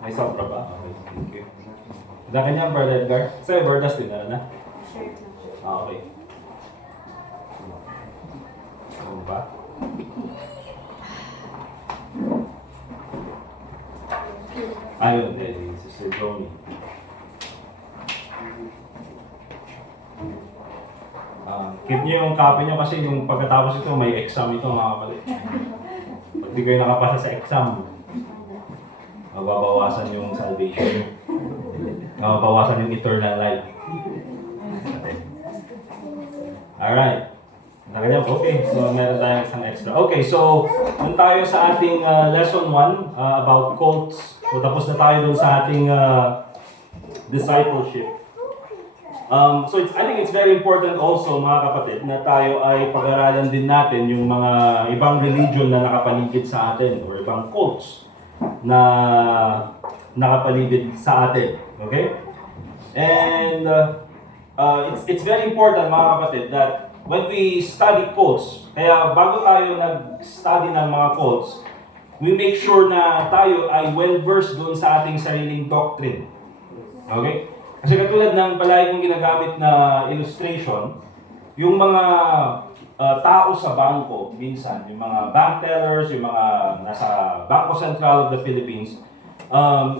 May sobra ba? Okay, thank you. Ida kanya, Brother Edgar? Sa'yo, Brother Dustin, na? Okay. Ano ba? Ayun, Sister Johnny. Keep nyo yung copy nyo kasi yung pagkatapos ito, may exam ito mga kapatid. Pag di kayo nakapasa sa exam, mababawasan yung salvation nyo. Mababawasan yung eternal life. Alright. Okay, so meron tayong isang extra. Okay, so dun tayo sa ating lesson 1 about cults. So tapos na tayo dun sa ating discipleship. So I think it's very important also mga kapatid na tayo ay pag-aralan din natin yung mga ibang religion na nakapaligid sa atin or ibang cults na nakapaligid sa atin. Okay? And it's very important mga kapatid that when we study cults, kaya bago tayo nag-study ng mga cults, we make sure na tayo ay well-versed doon sa ating sariling doctrine. Okay? Kasi katulad ng palagi kong ginagamit na illustration, yung mga tao sa bangko, minsan, yung mga bank tellers, yung mga nasa Bangko Sentral of the Philippines, wala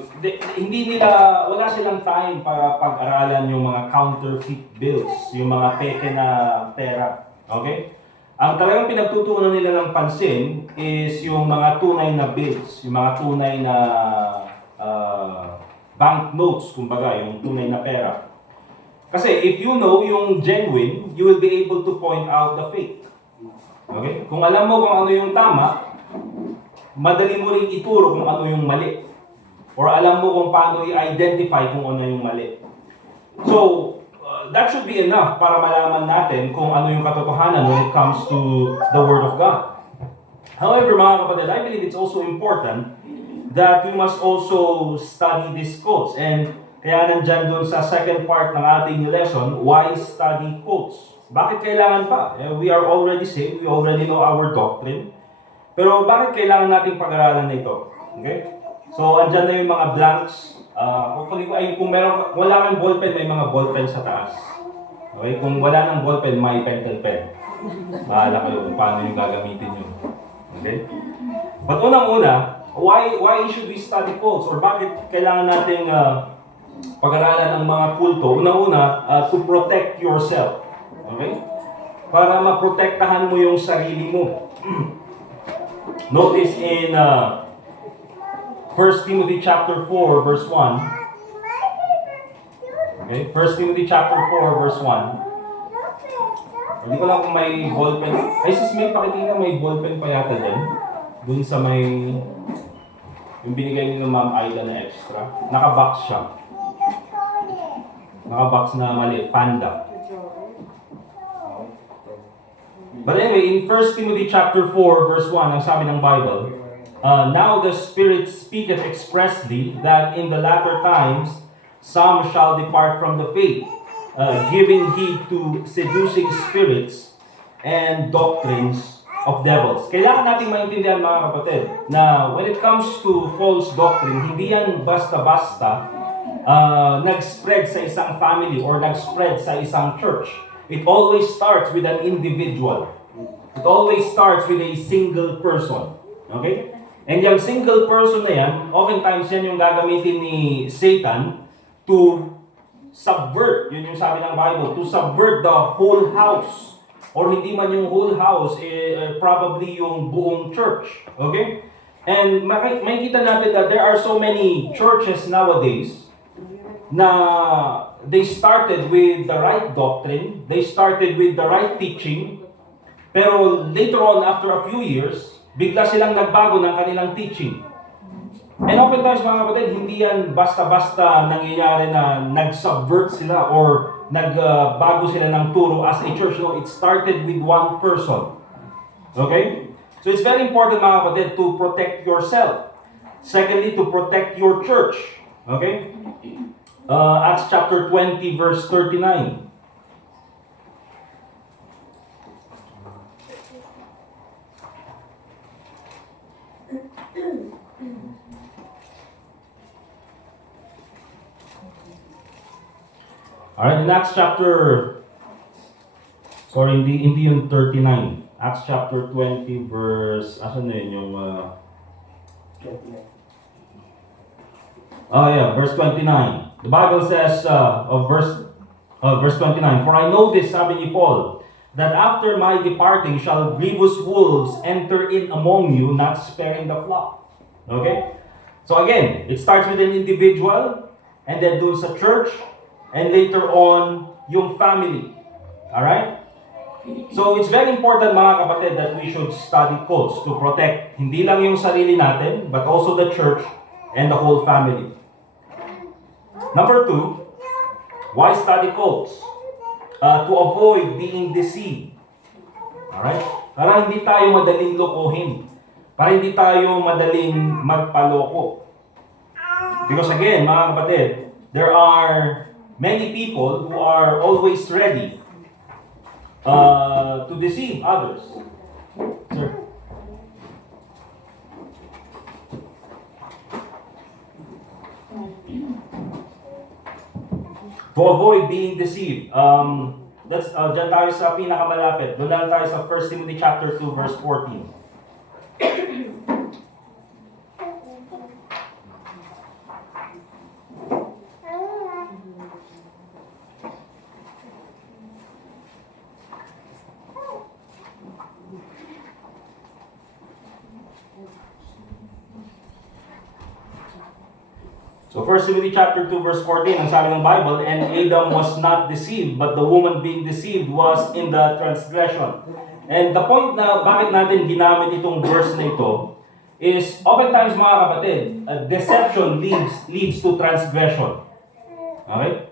silang time para pag-aralan yung mga counterfeit bills, yung mga peke na pera. Okay? Ang talagang pinagtutuunan nila ng pansin is yung mga tunay na bills, yung mga tunay na bank notes, kumbaga, yung tunay na pera. Kasi if you know yung genuine, you will be able to point out the fake. Okay? Kung alam mo kung ano yung tama, madali mo rin ituro kung ano yung mali. Or alam mo kung paano i-identify kung ano yung mali. So, that should be enough para malaman natin kung ano yung katotohanan when it comes to the Word of God. However, mga kapatid, I believe it's also important that we must also study these cults. And kaya nandyan doon sa second part ng ating lesson, why study cults? Bakit kailangan pa? We are already saved, we already know our doctrine. Pero bakit kailangan nating pag-aralan na ito? Okay? So, andyan na yung mga blanks. Kung wala kang ballpen, may mga ballpen sa taas. Okay? Kung wala ng ballpen, may pencil pen. Bahala kayo kung paano yung gagamitin nyo. Okay? But unang-una, why should we study cults? Or bakit kailangan nating pag-aralan ang mga kulto? Una-una, to protect yourself. Okay? Para maprotektahan mo yung sarili mo. Notice in 1 Timothy chapter 4 verse 1. Okay? 1 Timothy chapter 4 verse 1. Hindi ko lang kung may ballpen. Ay, sis May, pakitingin may ballpen pa yata dyan. Dun sa may... Yung binigay ni Ma'am Aida na extra. Naka-box siya. Naka-box na mali. Panda. But anyway, in 1 Timothy chapter 4 verse 1, ang sabi ng Bible, now the Spirit speaketh expressly that in the latter times some shall depart from the faith, giving heed to seducing spirits and doctrines of devils. Kailangan natin maintindihan mga kapatid na when it comes to false doctrine, hindi yan basta-basta nag-spread sa isang family or nag-spread sa isang church. It always starts with an individual. It always starts with a single person. Okay? And yung single person na yan, oftentimes yan yung gagamitin ni Satan to subvert, yun yung sabi ng Bible, to subvert the whole house. Or hindi man yung whole house, probably yung buong church. Okay? And makikita natin that there are so many churches nowadays na they started with the right doctrine, they started with the right teaching, pero later on, after a few years, bigla silang nagbago ng kanilang teaching. And oftentimes mga kapatid, hindi yan basta-basta nangyayari na nag-subvert sila or nagbago sila ng turo as a church. No, it started with one person. Okay? So it's very important mga kapatid to protect yourself. Secondly, to protect your church. Okay? Acts chapter 20 verse 39. Alright, in Acts chapter, sorry, hindi yung 39. Acts chapter 20 verse, asan na yun yung, 29. oh yeah, verse 29. The Bible says, verse 29, "For I know this," sabi ni Paul, "that after my departing shall grievous wolves enter in among you, not sparing the flock." Okay? So again, it starts with an individual, and then dun sa church, and later on, yung family. Alright? So, it's very important mga kapatid that we should study cults to protect hindi lang yung sarili natin, but also the church and the whole family. Number 2, why study cults? To avoid being deceived. Alright? Para hindi tayo madaling lokohin. Para hindi tayo madaling magpaloko. Because again, mga kapatid, there are many people who are always ready to deceive others. Sir? To avoid being deceived. Dyan tayo sa pinakamalapit. Doon lang tayo sa 1 Timothy chapter 2 verse 14. So 1 Timothy chapter 2 verse 14, ang sabi ng Bible, "And Adam was not deceived, but the woman being deceived was in the transgression." And the point na bakit natin ginamit itong verse na ito is oftentimes mga kapatid, deception leads to transgression. Okay?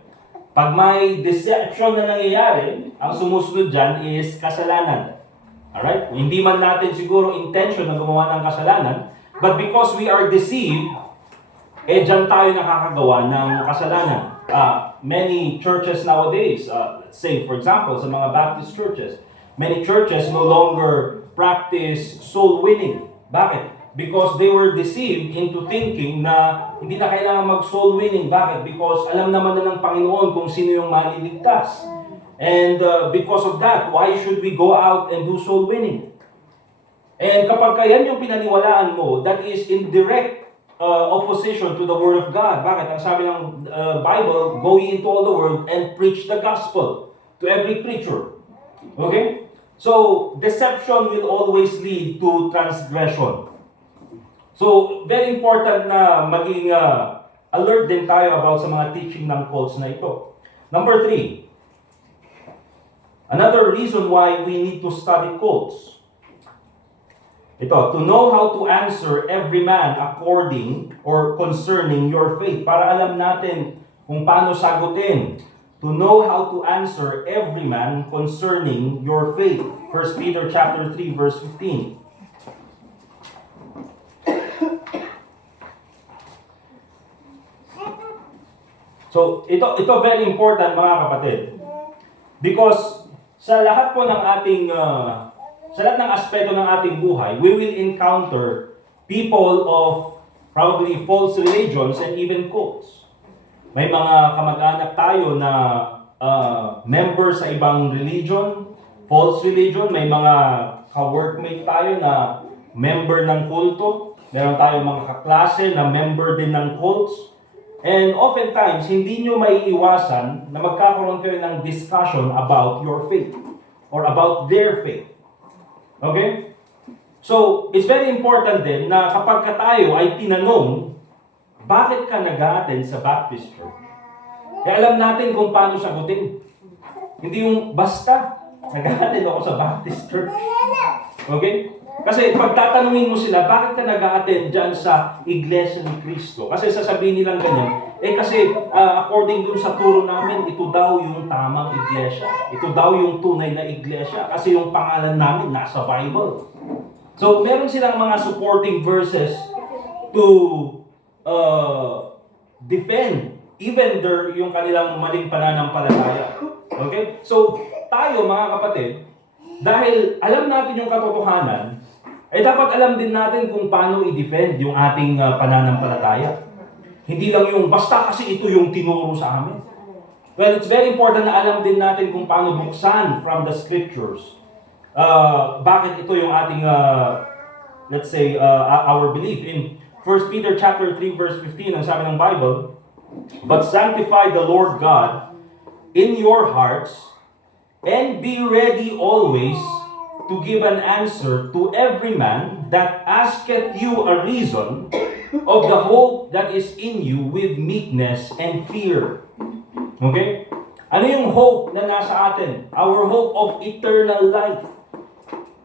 Pag may deception na nangyayari, ang sumusunod dyan is kasalanan. Alright? Hindi man natin siguro intention na gumawa ng kasalanan, but because we are deceived, dyan tayo nakakagawa ng kasalanan. Many churches nowadays, let's say for example, sa mga Baptist churches, many churches no longer practice soul winning. Bakit? Because they were deceived into thinking na hindi na kailangan mag-soul winning. Bakit? Because alam naman na ng Panginoon kung sino yung maliligtas. And because of that, why should we go out and do soul winning? And kapag yan yung pinaniwalaan mo, that is in direct opposition to the Word of God. Bakit? Ang sabi ng Bible, "Go ye into all the world and preach the gospel to every creature." Okay? So, deception will always lead to transgression. So, very important na maging alert din tayo about sa mga teaching ng cults na ito. Number 3, another reason why we need to study cults. Ito, to know how to answer every man according or concerning your faith. Para alam natin kung paano sagutin. To know how to answer every man concerning your faith. 1 Peter chapter 3 verse 15. So, ito very important mga kapatid. Because sa lahat po ng ating sa lahat ng aspeto ng ating buhay, we will encounter people of probably false religions and even cults. May mga kamag-anak tayo na member sa ibang religion, false religion. May mga ka-workmate tayo na member ng kulto. Meron tayong mga kaklase na member din ng cults. And oftentimes, hindi nyo maiiwasan na magkakaroon kayo ng discussion about your faith or about their faith. Okay? So, it's very important din na kapag tayo ay tinanong, bakit ka nag-a-attend sa Baptist Church? Alam natin kung paano sagutin. Hindi yung basta, nag-a-attend ako sa Baptist Church. Okay? Kasi pag tatanungin mo sila, bakit ka nag-a-attend dyan sa Iglesia ni Cristo? Kasi sasabihin nilang ganyan, kasi according dun sa turo namin, ito daw yung tamang iglesia. Ito daw yung tunay na iglesia. Kasi yung pangalan namin nasa Bible. So, meron silang mga supporting verses to defend even yung kanilang maling pananampalataya. Okay? So, tayo mga kapatid, dahil alam natin yung katotohanan, dapat alam din natin kung paano i-defend yung ating pananampalataya. Hindi lang yung basta kasi ito yung tinuro sa amin. Well, it's very important na alam din natin kung paano buksan from the scriptures. Bakit ito yung ating, let's say, our belief. In 1 Peter chapter 3 verse 15, ang sabi ng Bible, "But sanctify the Lord God in your hearts, and be ready always to give an answer to every man that asketh you a reason of the hope that is in you with meekness and fear." Okay? Ano yung hope na nasa atin? Our hope of eternal life.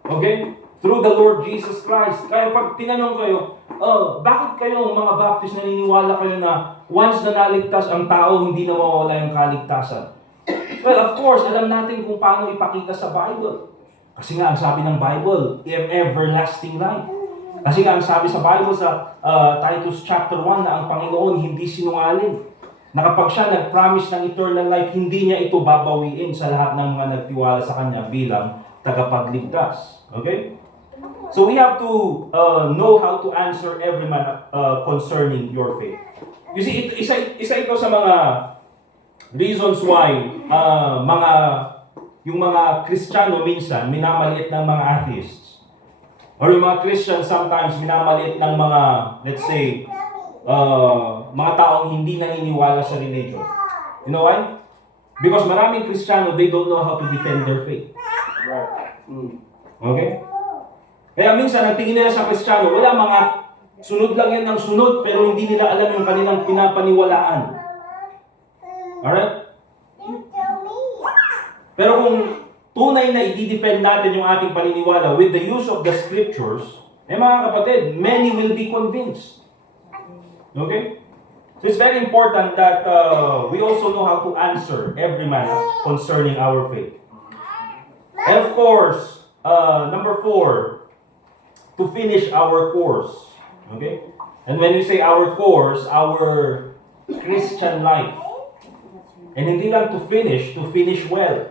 Okay? Through the Lord Jesus Christ. Kaya pag tinanong kayo, bakit kayo mga Baptist naniniwala kayo na once na naligtas ang tao, hindi na mawawala yung kaligtasan? Well, of course, alam natin kung paano ipakita sa Bible. Kasi nga, ang sabi ng Bible, everlasting life. Kasi nga, ang sabi sa Bible sa Titus chapter 1 na ang Panginoon hindi sinungaling. Na kapag siya nag-promise ng eternal life, hindi niya ito babawiin sa lahat ng mga nagtiwala sa Kanya bilang tagapagligtas. Okay? So we have to know how to answer every man concerning your faith. You see, isa ito sa mga reasons why yung mga Kristiyano minsan minamaliit ng mga atheists. Or yung mga Christians sometimes minamaliit ng mga, let's say, mga taong hindi naniniwala sa religion. You know why? Because maraming Kristiyano, they don't know how to defend their faith. Okay? Kaya minsan, ang tingin nila sa Kristiyano, wala mga sunod lang yan ng sunod, pero hindi nila alam yung kanilang pinapaniwalaan. Alright? Pero kung tunay na i-defend natin yung ating paniniwala with the use of the scriptures, mga kapatid, many will be convinced. Okay? So it's very important that we also know how to answer every man concerning our faith. And of course, number 4, to finish our course. Okay? And when we say our course, our Christian life. And hindi lang to finish well.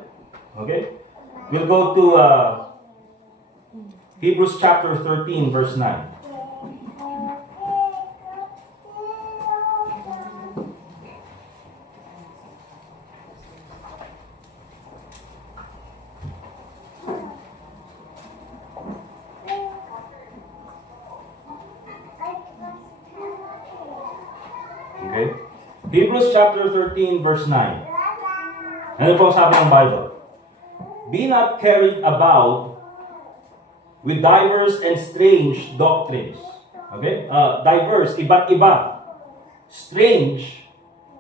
Okay? We'll go to Hebrews chapter 13, verse 9. Okay? Hebrews chapter 13, verse 9. Ano po ang sabi ng Bible? "Be not carried about with diverse and strange doctrines." Okay? Diverse, iba't iba. Strange,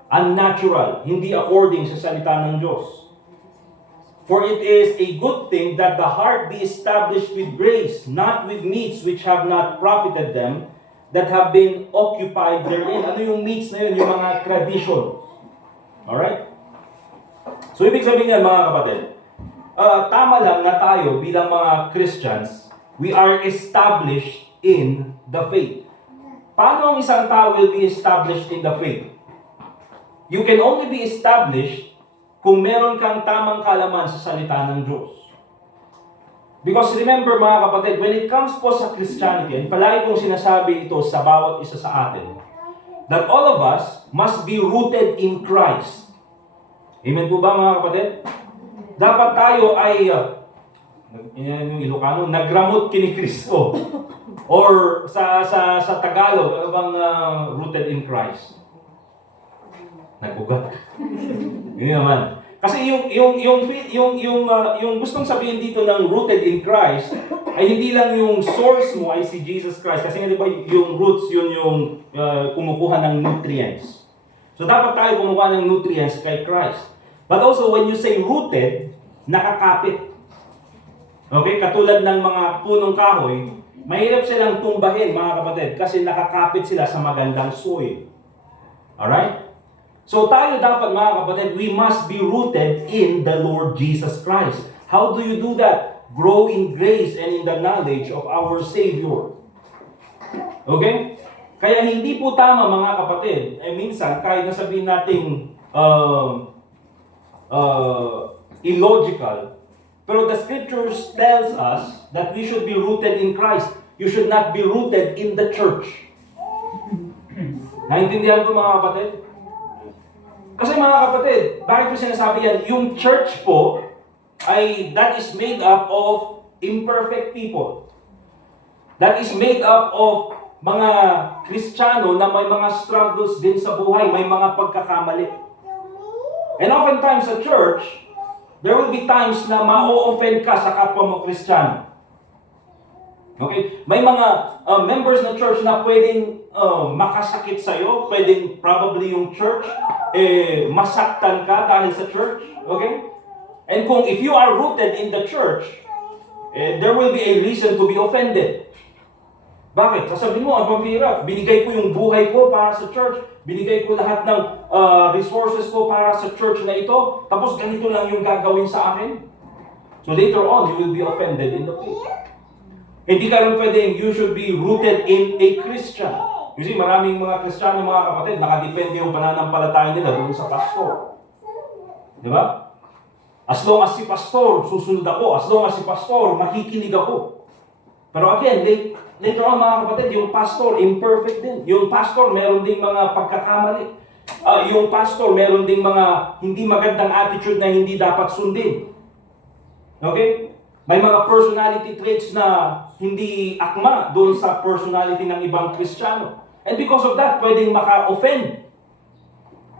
unnatural, hindi according sa salita ng Diyos. "For it is a good thing that the heart be established with grace, not with meats which have not profited them, that have been occupied therein." Ano yung meats na yun? Yung mga traditions. Alright? So, ibig sabihin yan, mga kapatid, tama lang na tayo bilang mga Christians, we are established in the faith. Paano ang isang tao will be established in the faith? You can only be established kung meron kang tamang kalaman sa salita ng Diyos. Because remember mga kapatid, when it comes po sa Christianity, and palagi kong sinasabi ito sa bawat isa sa atin, that all of us must be rooted in Christ. Amen po ba mga kapatid? Dapat tayo ay, yan yung Ilocano, nagramot kini Kristo. Or sa Tagalog, ano bang rooted in Christ? Nag-ugat. Yun naman. Kasi yung gustong sabihin dito ng rooted in Christ ay hindi lang yung source mo ay si Jesus Christ. Kasi nga di ba yung roots yun yung kumukuha ng nutrients. So dapat tayo kumukuha ng nutrients kay Christ. But also when you say rooted, nakakapit. Okay? Katulad ng mga punong kahoy, mahirap silang tumbahin, mga kapatid, kasi nakakapit sila sa magandang soil. Alright? So tayo dapat, mga kapatid, we must be rooted in the Lord Jesus Christ. How do you do that? Grow in grace and in the knowledge of our Savior. Okay? Kaya hindi po tama, mga kapatid, minsan, kahit na sabihin natin illogical, pero the scriptures tells us that we should be rooted in Christ. You should not be rooted in the church. Naintindihan ko, mga kapatid? Kasi mga kapatid, bakit ko sinasabi yan? Yung church po, that is made up of imperfect people. That is made up of mga Kristiyano na may mga struggles din sa buhay, may mga pagkakamali. And oftentimes sa church, there will be times na ma-offend ka sa kapwa mo Kristiyano. Okay? May mga members ng church na pwedeng makasakit sa'yo, pwedeng probably yung church, masaktan ka dahil sa church. Okay? And if you are rooted in the church, there will be a reason to be offended. Bakit? Sasabihin mo, ang pambira, binigay ko yung buhay ko para sa church, binigay ko lahat ng resources ko para sa church na ito, tapos ganito lang yung gagawin sa akin. So later on, you will be offended in the faith. Hindi ka rin pwedeng you should be rooted in a Christian. You see, maraming mga Kristiyano, mga kapatid, nakadepende yung pananampalataya nila doon sa pastor. Di ba? As long as si pastor, susunod ako. As long as si pastor, makikinig ako. Pero again, later on, mga kapatid, yung pastor, imperfect din. Yung pastor, meron ding mga pagkakamali. Yung pastor, meron ding mga hindi magandang attitude na hindi dapat sundin. Okay? May mga personality traits na hindi akma doon sa personality ng ibang Kristiyano. And because of that, pwedeng maka-offend.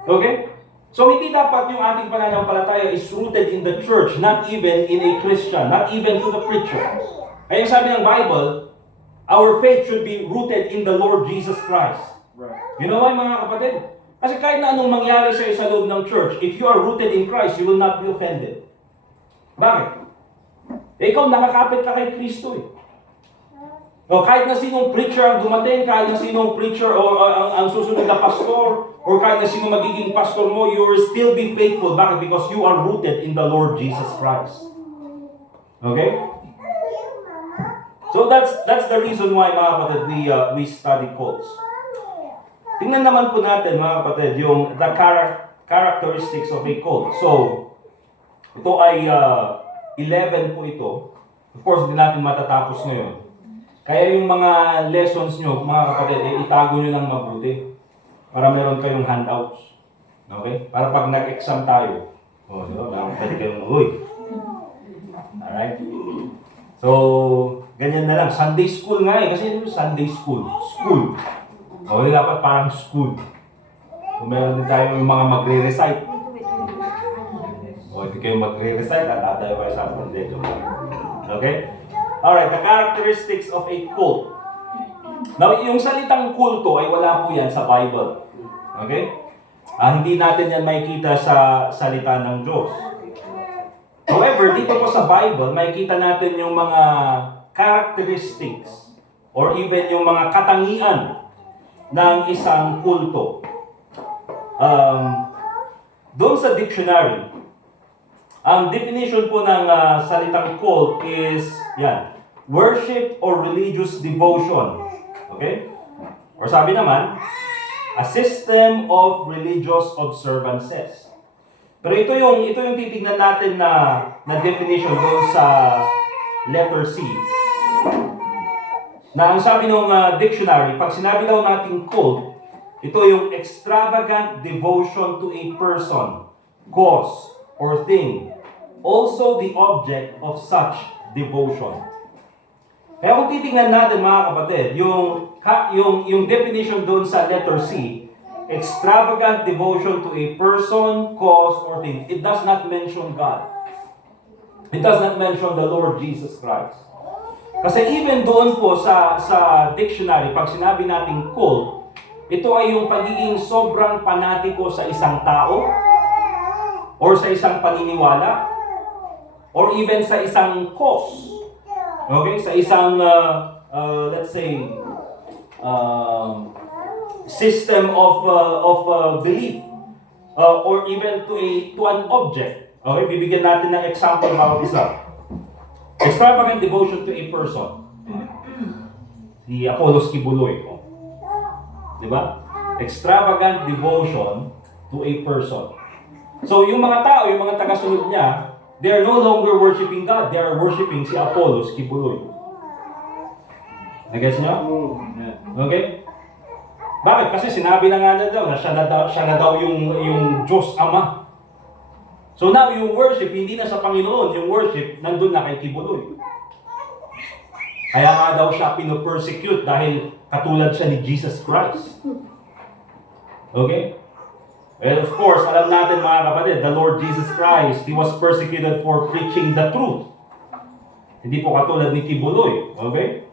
Okay? So, hindi dapat yung ating pananampalataya is rooted in the church, not even in a Christian, not even to the preacher. Kaya sabi ng Bible, our faith should be rooted in the Lord Jesus Christ. Right. You know why, mga kapatid? Kasi kahit na anong mangyari sa loob ng church, if you are rooted in Christ, you will not be offended. Bakit? Ikaw nakakapit ka kay Kristo eh. O kahit na sinong preacher ang dumating, kahit na sinong preacher o ang susunod na pastor, or kahit na sinong magiging pastor mo, you will still be faithful. Bakit? Because you are rooted in the Lord Jesus Christ. Okay? So that's the reason why, mga kapatid, we study cults. Tingnan naman po natin, mga kapatid, yung the characteristics of a cult. So, ito ay 11 po ito. Of course, hindi natin matatapos ngayon. Kaya yung mga lessons nyo, mga kapatid, itago nyo lang mabuti. Para meron kayong handouts. Okay? Para pag nag-exam tayo. Di ba? Pwede kayong mag-uy. Alright? So, ganyan na lang. Sunday school nga eh. Kasi yun Sunday school. School. Okay, dapat parang school. Kung meron din tayo yung mga magre-recite. Hindi kayo magre-recite, tayo kayo sa Sunday. Okay? Alright, the characteristics of a cult. Now, yung salitang kulto ay wala po yan sa Bible. Okay? Hindi natin yan makikita sa salita ng Diyos. However, dito po sa Bible, makikita natin yung mga characteristics or even yung mga katangian ng isang kulto. Doon sa dictionary, ang definition po ng salitang cult is, yan, worship or religious devotion. Okay? Or sabi naman, a system of religious observances. Pero ito yung titignan natin na definition doon sa letter C. Na ang sabi ng dictionary, pag sinabi daw natin cult, ito yung extravagant devotion to a person, cause, or thing. Also the object of such devotion. Kaya kung titingnan natin, mga kapatid, yung definition doon sa letter C, extravagant devotion to a person, cause, or thing. It does not mention God. It does not mention the Lord Jesus Christ. Kasi even doon po sa dictionary, pag sinabi natin cult, ito ay yung pagiging sobrang panatiko sa isang tao, or sa isang paniniwala, or even sa isang cause, Okay? Sa isang, let's say, system of belief. Or even to an object. Okay? Bibigyan natin ng example bawat isa. Extravagant devotion to a person. Si Apollos Kibuloy. Di ba? Extravagant devotion to a person. So, yung mga tao, yung mga tagasunod niya, they are no longer worshiping God. They are worshiping si Apollos Kibuloy. Nag-gets niyo? Okay? Bakit? Kasi sinabi na nga na daw na siya na daw yung Diyos Ama. So now, yung worship, hindi na sa Panginoon. Yung worship, nandun na kay Kibuloy. Kaya nga daw siya pino-persecute dahil katulad siya ni Jesus Christ. Okay? And of course, alam natin mga kapatid, the Lord Jesus Christ, He was persecuted for preaching the truth. Hindi po katulad ni Kibuloy. Okay?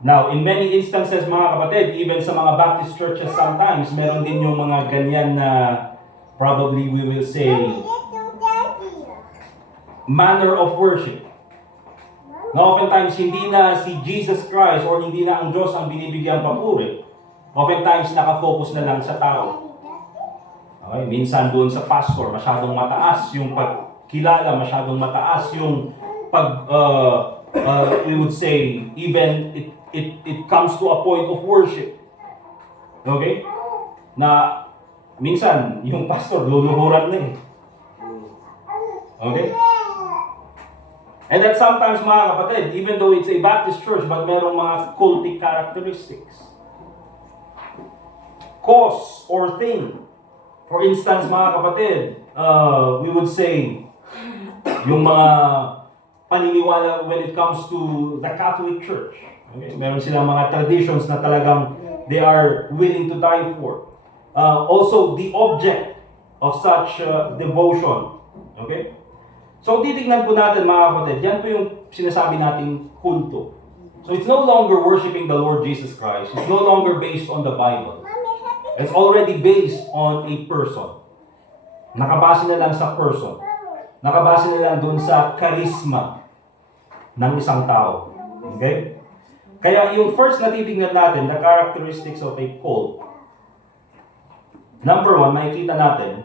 Now, in many instances mga kapatid, even sa mga Baptist churches sometimes, meron din yung mga ganyan na probably we will say manner of worship. Na oftentimes, hindi na si Jesus Christ or hindi na ang Diyos ang binibigyan papuri. Oftentimes, nakafocus na lang sa tao. Okay? Minsan doon sa pastor, masyadong mataas yung pagkilala, masyadong mataas yung we would say, even it comes to a point of worship. Okay? Na minsan, yung pastor, luluhuran na eh. Okay? And that sometimes, mga kapatid, even though it's a Baptist church, but merong mga cultic characteristics. Cause or thing. For instance, mga kapatid, we would say, yung mga paniniwala when it comes to the Catholic Church. Okay? Meron silang mga traditions na talagang they are willing to die for. Also, the object of such devotion. Okay? So, titignan po natin mga kapatid, yan po yung sinasabi nating kulto. So, it's no longer worshiping the Lord Jesus Christ. It's no longer based on the Bible. It's already based on a person. Nakabase na lang sa person. Nakabase na lang dun sa charisma ng isang tao. Okay? Kaya yung first na titignan natin, the characteristics of a cult. Number one, makikita natin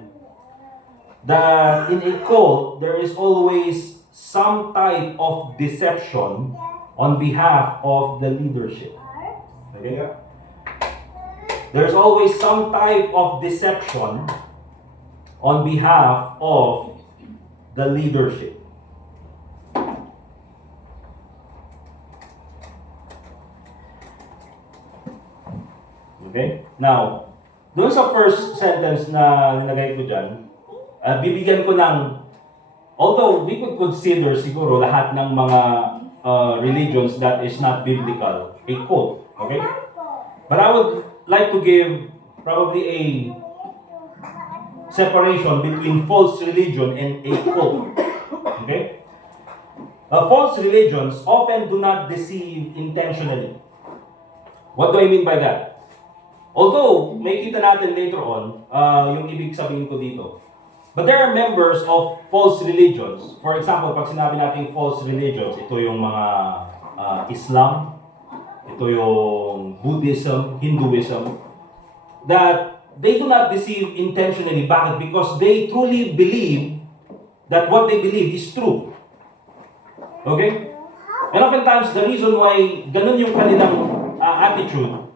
that in a cult, there is always some type of deception on behalf of the leadership. Okay? There's always some type of deception on behalf of the leadership. Okay? Now, doon sa first sentence na nilagay ko dyan, bibigyan ko ng, although we could consider siguro lahat ng mga religions that is not biblical, a cult. Okay? But I would like to give probably a separation between false religion and a cult. Okay? False religions often do not deceive intentionally. What do I mean by that? Although, may kita natin later on, yung ibig sabihin ko dito. But there are members of false religions. For example, pag sinabi natin false religions, ito yung mga Islam, ito yung Buddhism, Hinduism, that they do not deceive intentionally. Bakit? Because they truly believe that what they believe is true. Okay? And oftentimes, the reason why ganun yung kanilang attitude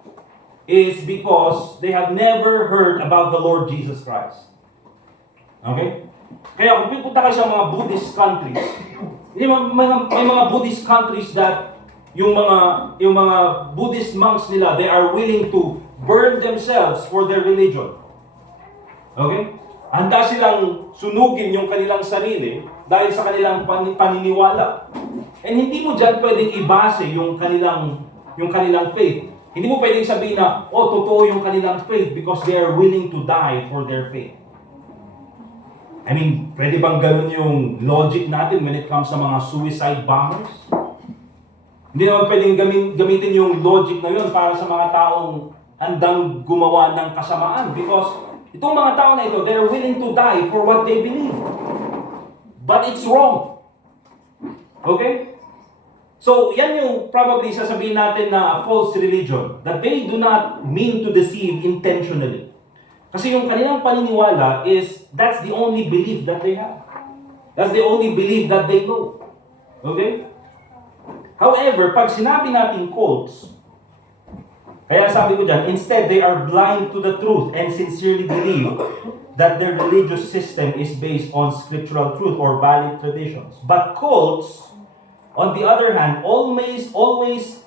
is because they have never heard about the Lord Jesus Christ. Okay? Kaya kung pupunta ka sa mga Buddhist countries, may mga Buddhist countries that yung mga Buddhist monks nila, they are willing to burn themselves for their religion. Okay? Handa silang sunugin yung kanilang sarili dahil sa kanilang paniniwala. And hindi mo dyan pwedeng ibase yung kanilang faith. Hindi mo pwedeng sabihin na, totoo yung kanilang faith because they are willing to die for their faith. I mean, pwede bang ganun yung logic natin when it comes sa mga suicide bombers? Hindi naman pwedeng gamitin yung logic na yun para sa mga taong handang gumawa ng kasamaan because itong mga tao na ito, they're willing to die for what they believe. But it's wrong. Okay? So, yan yung probably sasabihin natin na false religion. That they do not mean to deceive intentionally. Kasi yung kanilang paniniwala is, that's the only belief that they have. That's the only belief that they know. Okay? However, pag sinabi natin cults, kaya sabi ko dyan, instead they are blind to the truth and sincerely believe that their religious system is based on scriptural truth or valid traditions. But cults, on the other hand, almost always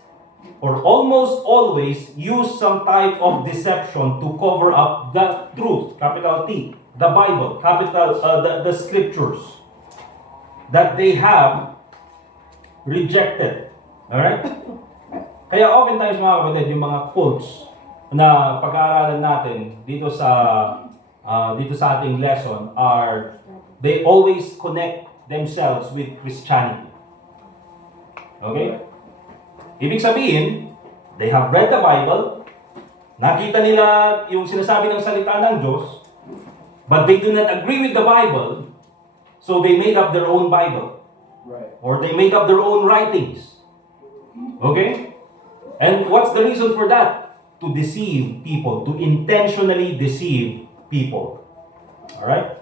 use some type of deception to cover up the truth, capital T, the Bible, capital the scriptures that they have rejected. Alright? Kaya oftentimes mga kapatid, yung mga cults na pag-aaralan natin dito sa ating lesson are, they always connect themselves with Christianity. Okay? Ibig sabihin, they have read the Bible, nakita nila yung sinasabi ng salita ng Diyos, but they do not agree with the Bible, so they made up their own Bible. Right. Or they made up their own writings. Okay? And what's the reason for that? To deceive people, to intentionally deceive people. Alright?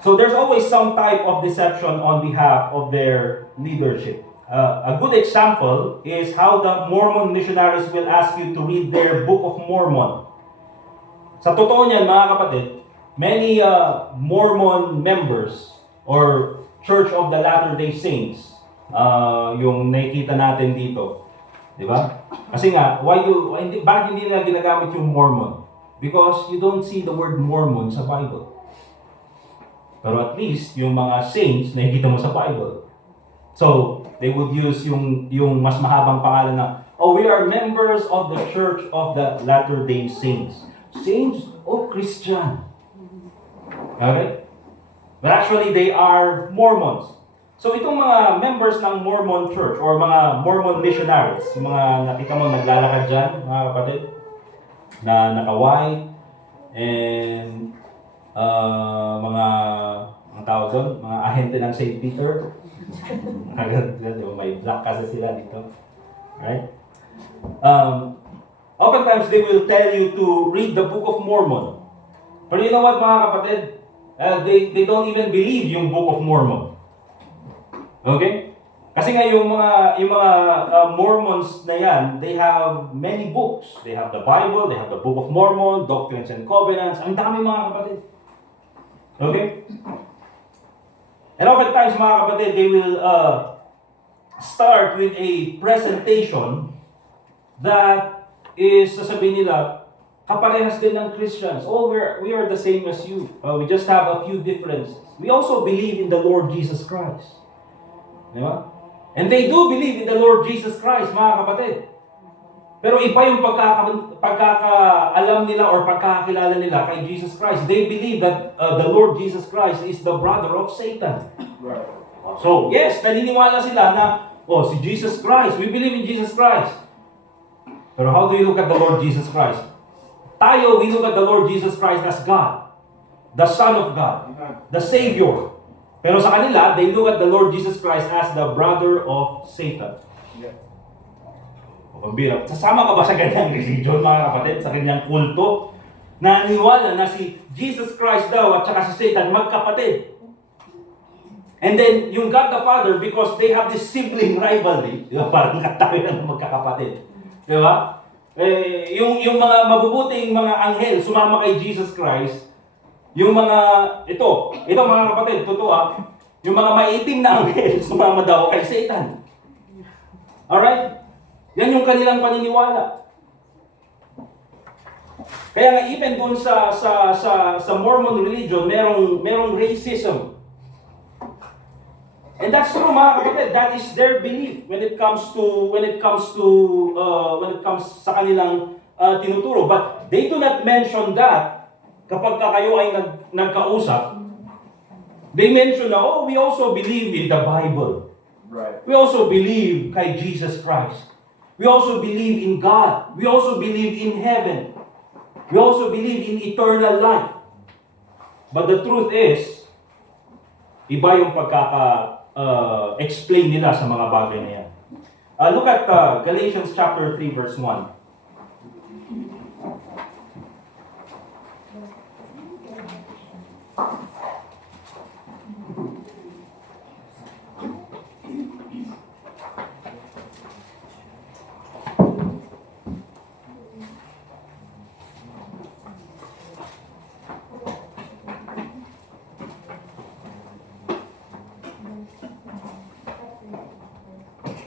So there's always some type of deception on behalf of their leadership. A good example is how the Mormon missionaries will ask you to read their Book of Mormon. Sa totoo niyan, mga kapatid, many Mormon members or Church of the Latter-day Saints, yung nakikita natin dito, di ba? Kasi nga, bakit hindi nila ginagamit yung Mormon? Because you don't see the word Mormon sa Bible. Pero at least, yung mga saints, nakikita mo sa Bible. So, they would use yung mas mahabang pangalan na, oh, we are members of the Church of the Latter-day Saints. Saints? Oh, Christian. Okay? But actually, they are Mormons. So, itong mga members ng Mormon Church or mga Mormon missionaries, yung mga nakita mo naglalakad dyan, mga kapatid, na naka-white, and ang tawag doon, mga ahente ng St. Peter. May black kasi sila dito. Right? Oftentimes, they will tell you to read the Book of Mormon. But you know what, mga kapatid? They don't even believe yung Book of Mormon. Okay? Kasi nga yung mga Mormons na yan, they have many books. They have the Bible, they have the Book of Mormon, Doctrines and Covenants. Ang dami, mga kapatid. Okay? And oftentimes, mga kapatid, they will start with a presentation that is, sasabihin nila, kaparehas din ng Christians. Oh, we are the same as you. We just have a few differences. We also believe in the Lord Jesus Christ. Di ba? And they do believe in the Lord Jesus Christ, mga kapatid. Pero iba yung pagkakaalam nila or pagkakakilala nila kay Jesus Christ. They believe that the Lord Jesus Christ is the brother of Satan. Right. So, yes, naniniwala sila na, si Jesus Christ, we believe in Jesus Christ. Pero how do you look at the Lord Jesus Christ? Tayo, we look at the Lord Jesus Christ as God, the Son of God, the Savior. Pero sa kanila, they look at the Lord Jesus Christ as the brother of Satan. Yeah. Pambira. Sasama ka ba sa ganyang religion, mga kapatid, sa ganyang kulto? Naniniwala na si Jesus Christ daw at saka si Satan magkapatid. And then, yung God the Father, because they have this sibling rivalry, di ba? Parang katabi ng magkakapatid. Di ba? Yung mga mabubuting mga anghel sumama kay Jesus Christ, yung mga, ito mga kapatid, totoo yung mga maitim na anghel sumama daw kay Satan. Alright? Yan yung kanilang paniniwala. Kaya nga even dun sa Mormon religion, merong racism. And that's true, mga kapatid. That is their belief when it comes sa kanilang tinuturo. But they do not mention that kapag kayo ay nagkausap. They mention na, we also believe in the Bible. Right. We also believe kay Jesus Christ. We also believe in God. We also believe in heaven. We also believe in eternal life. But the truth is, iba yung explain nila sa mga bagay na yan. Look at Galatians chapter 3 verse 1.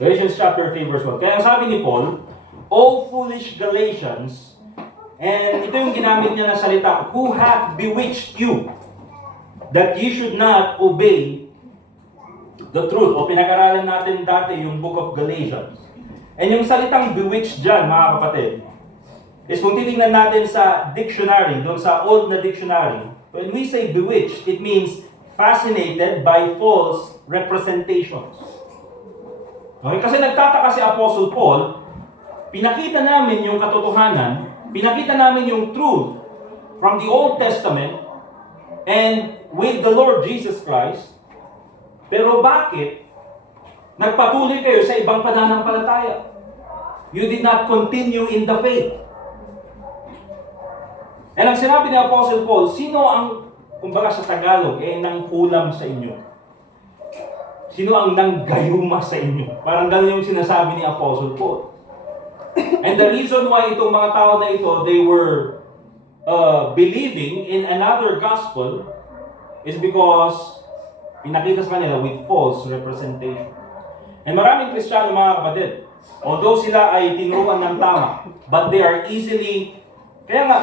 Galatians chapter 3 verse 1. Kaya sabi ni Paul, O foolish Galatians, and ito yung ginamit niya na salita, who hath bewitched you, that ye should not obey the truth. O pinag-aralan natin dati yung book of Galatians. And yung salitang bewitched dyan, mga kapatid, is kung titingnan natin sa dictionary, doon sa old na dictionary, when we say bewitched, it means fascinated by false representations. Okay? Kasi nagtataka si Apostle Paul, pinakita namin yung katotohanan, pinakita namin yung truth from the Old Testament and with the Lord Jesus Christ, pero bakit nagpatuloy kayo sa ibang pananampalataya? You did not continue in the faith. And ang sinabi ni Apostle Paul, sino ang, kumbaga sa Tagalog, nangkulam sa inyo? Sino ang nanggayuma sa inyo? Parang gano'n yung sinasabi ni Apostle Paul. And the reason why itong mga tao na ito, they were believing in another gospel is because pinakita sa kanila with false representation. And maraming Kristiyano, mga kapatid, although sila ay tinuruan ng tama, but they are easily, kaya nga,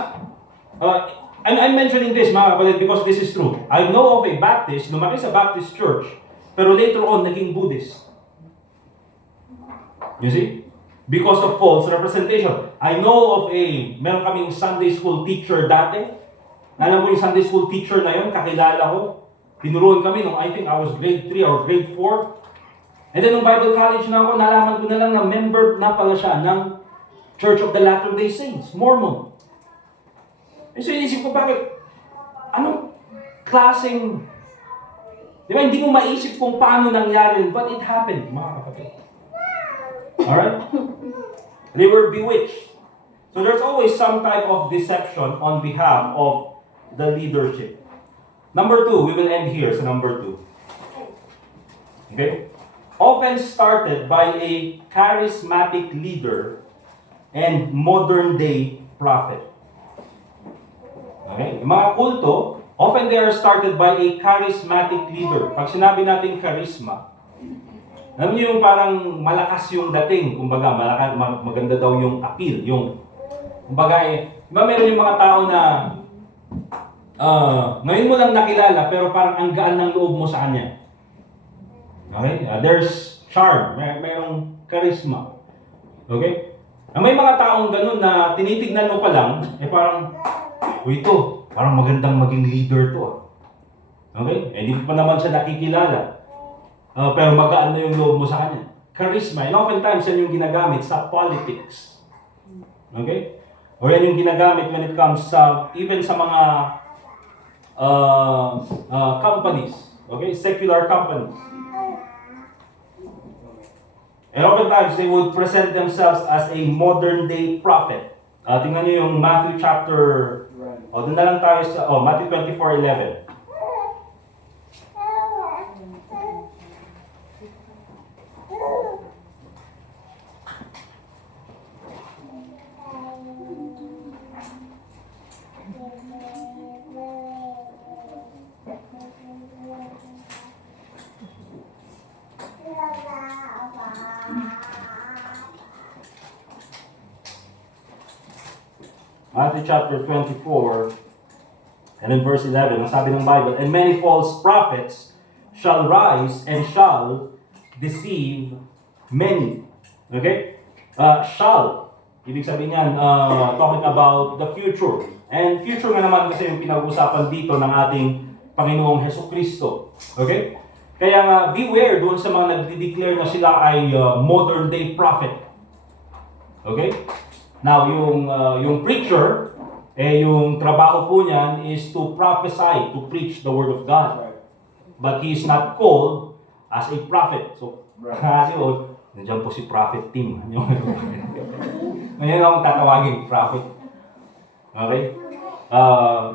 I'm mentioning this, mga kapatid, because this is true. I know of a Baptist, lumaki sa Baptist church, pero later on, naging Buddhist. You see? Because of false representation. I know of meron kaming Sunday school teacher dati. Alam mo yung Sunday school teacher na yun, kakilala ko. Tinuruan kami nung I think I was grade 3 or grade 4. And then nung Bible college na ako, nalaman ko na lang na member na pala siya ng Church of the Latter-day Saints, Mormon. And so inisip ko, bakit? Anong klaseng... Di ba, hindi mo maisip kung paano nangyari, but it happened, mga kapatid. Alright? They were bewitched. So there's always some type of deception on behalf of the leadership. Number 2, we will end here sa number 2. Okay? Often started by a charismatic leader and modern day prophet. Okay? Yung mga kulto, often they are started by a charismatic leader. Pag sinabi natin charisma, alam niyo yung parang malakas yung dating, kumbaga malakas, maganda daw yung appeal, yung kumbaga diba meron yung mga tao na ngayon mo lang nakilala pero parang ang gaan ng loob mo sa kanya. Okay? There's charm, merong charisma. Okay? May mga taong ganun na tinitignan mo pa lang, parang ito, parang magandang maging leader to. Okay? Hindi pa naman siya nakikilala. Pero magaan na yung loob mo sa kanya. Charisma. And oftentimes, yan yung ginagamit sa politics. Okay? O yan yung ginagamit when it comes sa, even sa mga companies. Okay? Secular companies. And oftentimes, they would present themselves as a modern day prophet. Tingnan nyo yung Matthew chapter, doon na lang tayo sa, Matthew 24:11. Matthew chapter 24, and then verse 11, ang sabi ng Bible, and many false prophets shall rise and shall deceive many. Okay? Shall. Ibig sabihin yan, talking about the future. And future nga naman kasi yung pinag-usapan dito ng ating Panginoong Hesukristo. Okay? Kaya nga, beware doon sa mga nagdi-declare na sila ay modern day prophet. Okay? Now, yung preacher, yung trabaho po niyan is to prophesy, to preach the word of God. But he is not called as a prophet. So, kasi nandiyan po si Prophet Tim. Ngayon akong tatawagin, prophet. Okay?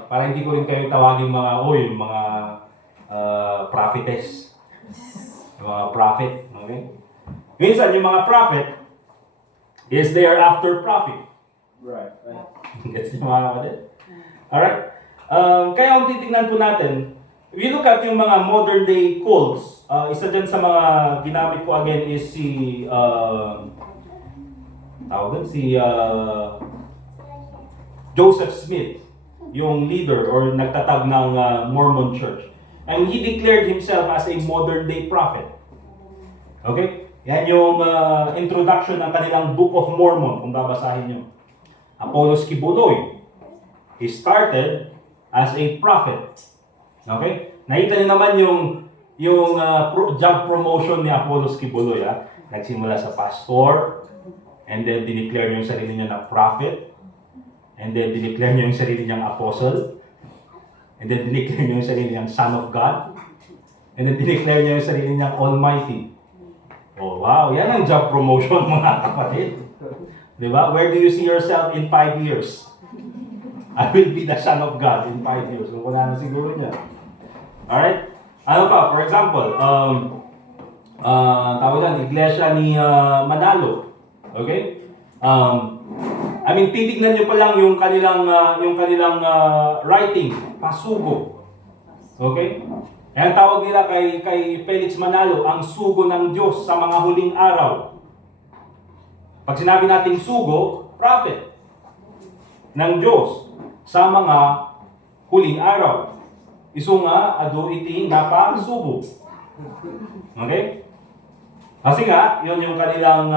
Para hindi ko rin kayo tawagin mga prophetess. Mga prophet. Okay? Minsan, yung mga prophet is they are after profit. Right. Gets niyo mga kapatid? Alright? Kaya kung titignan po natin, if you look at yung mga modern day cults, isa dyan sa mga ginamit ko again is si Joseph Smith, yung leader or nagtatag ng Mormon Church. And he declared himself as a modern day prophet. Okay? Yan yung introduction ng kanilang Book of Mormon, kung babasahin nyo. Apollos Kibuloy, he started as a prophet. Okay? Nakita niyo naman yung job promotion ni Apollos Kibuloy. Nagsimula sa pastor, and then dineclare niya yung sarili niya na prophet, and then dineclare niya yung sarili niyang apostle, and then dineclare niya yung sarili niyang son of God, and then dineclare niya yung sarili niyang almighty. Oh wow, yan ang job promotion mga kapatid. Diba? Where do you see yourself in 5 years? I will be the son of God in 5 years. So, wala na siguro niya. Alright? Ano pa? For example, tawag yan, Iglesia ni Manalo. Okay? I mean, titignan nyo pa lang yung kanilang writing, pasugo. Okay? Kaya tawag nila kay Felix Manalo, ang sugo ng Diyos sa mga huling araw. Pag sinabi nating sugo, prophet ng Diyos sa mga huling araw. Isu nga, ado iti napa sugo. Okay? Kasi nga, yun yung kanilang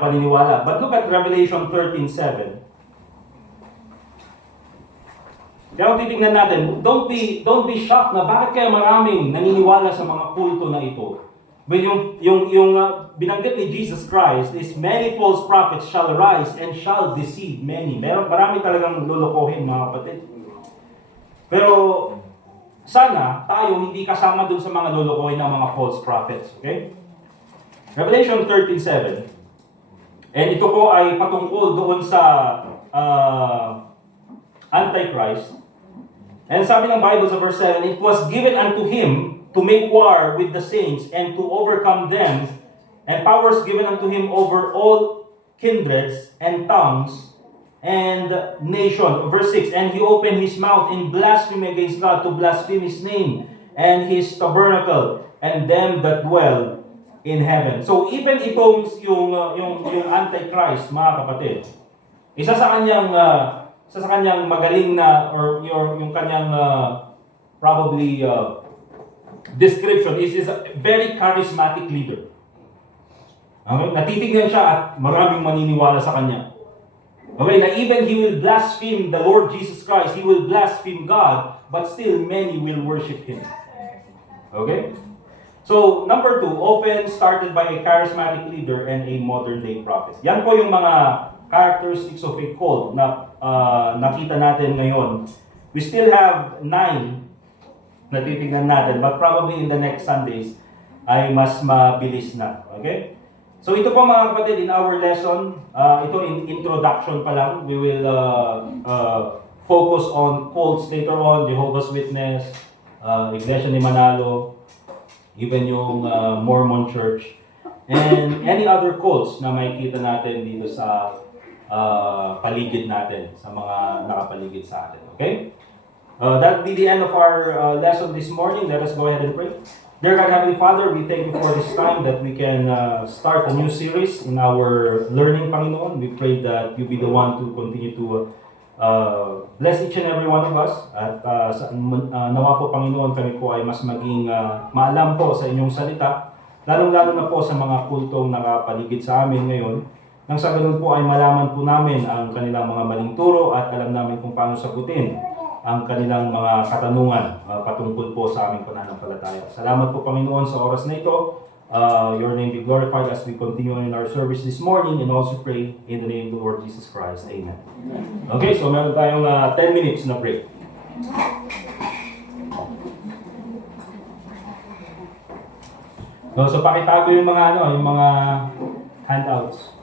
paniniwala. But look at Revelation 13:7. Kaya kung titignan natin, don't be shocked na bakit kaya maraming naniniwala sa mga kulto na ito. Well, yung binanggit ni Jesus Christ is many false prophets shall rise and shall deceive many. Marami talagang lulukohin mga kapatid. Pero sana tayo hindi kasama dun sa mga lulukohin ng mga false prophets. Okay? Revelation 13:7. And ito po ay patungkol doon sa Antichrist. And sabi ng Bible sa verse 7, it was given unto him to make war with the saints and to overcome them, and powers given unto him over all kindreds and tongues and nation. Verse 6, and he opened his mouth in blasphemy against God to blaspheme his name and his tabernacle and them that dwell in heaven. So even itong yung Antichrist, mga kapatid, isa sa kanyang magaling na or yung kanyang probably description is a very charismatic leader. Okay? Natitignan siya at maraming maniniwala sa kanya. Okay, na even he will blaspheme the Lord Jesus Christ, he will blaspheme God, but still many will worship him. Okay? So, number 2, often started by a charismatic leader and a modern day prophet. Yan po yung mga characteristics of a cult na nakita natin ngayon. We still have 9 na titignan natin, but probably in the next Sundays ay mas mabilis na. Okay? So ito po mga kapatid, in our lesson, ito in introduction pa lang, we will focus on cults later on, Jehovah's Witness, Iglesia ni Manalo, even yung Mormon Church, and any other cults na makikita natin dito sa paligid natin, sa mga nakapaligid sa atin. Okay? That will be the end of our lesson this morning. Let us go ahead and pray. Dear God, Heavenly Father, we thank you for this time that we can start a new series in our learning, Panginoon. We pray that you be the one to continue to bless each and every one of us. At nawa po, Panginoon, kami po ay mas maging maalam po sa inyong salita, lalong-lalo na po sa mga kultong nakapaligid sa amin ngayon. Nang sa ganun po ay malaman po namin ang kanilang mga maling turo at alam namin kung paano sagutin ang kanilang mga katanungan patungkol po sa aming pananampalataya. Salamat po, Panginoon, sa oras na ito. Your name be glorified as we continue in our service this morning, and also pray in the name of the Lord Jesus Christ. Amen. Okay, so meron tayong 10 minutes na break. No, so pakitago yung mga yung mga handouts.